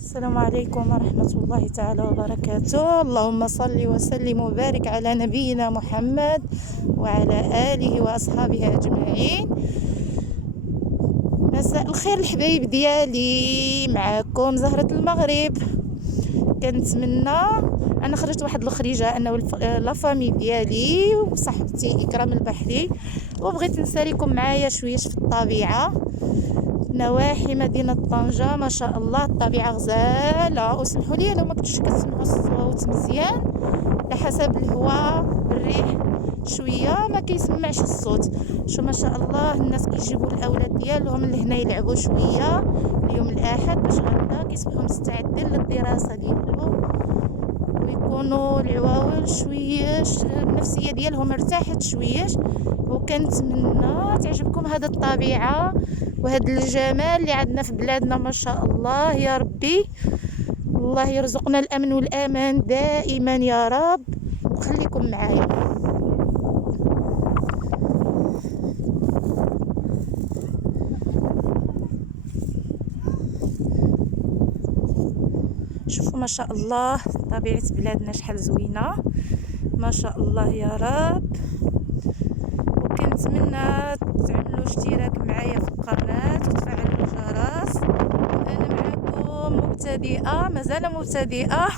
السلام عليكم ورحمة الله تعالى وبركاته. اللهم صل وسلم وبارك على نبينا محمد وعلى آله وأصحابه أجمعين. مساء الخير الحبايب ديالي، معكم زهرة المغرب. كنتمنى انا خرجت واحد الخريجه انا لا فامي ديالي وصاحبتي اكرام البحري، وبغيت نساليكم معايا شويه في الطبيعه. نواحي مدينة طنجة ما شاء الله الطبيعة غزالة، وسمحوا لي لو ما كنتوش كتسمعوا الصوت مزيان لحسب الهواء الريح شوية ما كيسمعش الصوت. شو ما شاء الله الناس كيجيبوا الاولاد ديالهم لهنا يلعبوا شوية اليوم الاحد باش غدا كيصبحوا مستعدين للدراسة ديالهم ويكونوا العواول شويش النفسية ديالهم ارتاحت شويش. وكنتمنى تعجبكم هذا الطبيعة وهذا الجمال اللي عندنا في بلادنا ما شاء الله. يا ربي الله يرزقنا الامن والامان دائما يا رب، وخليكم معايا. شوفوا ما شاء الله طبيعة بلادنا شحال زوينة ما شاء الله يا رب. وكنتمنى تعملوا اشتراك معايا في القناة وتفعلوا الجرس. انا معكم مبتدئة، مازال مبتدئة،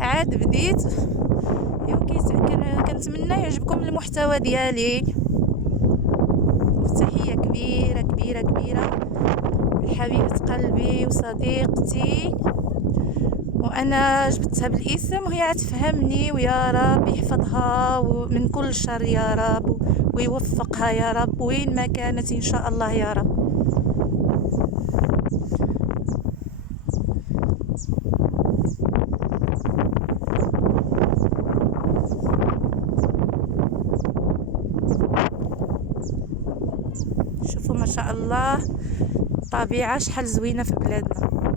عاد بديت. كنتمنى يعجبكم المحتوى ديالي. وتحية كبيرة كبيرة كبيرة لحبيبة قلبي وصديقتي، وانا جبتها بالاسم وهي عتفهمني، ويا رب يحفظها من كل شر يا رب ويوفقها يا رب وين ما كانت ان شاء الله يا رب. شوفوا ما شاء الله الطبيعة شحال زوينة في بلادنا.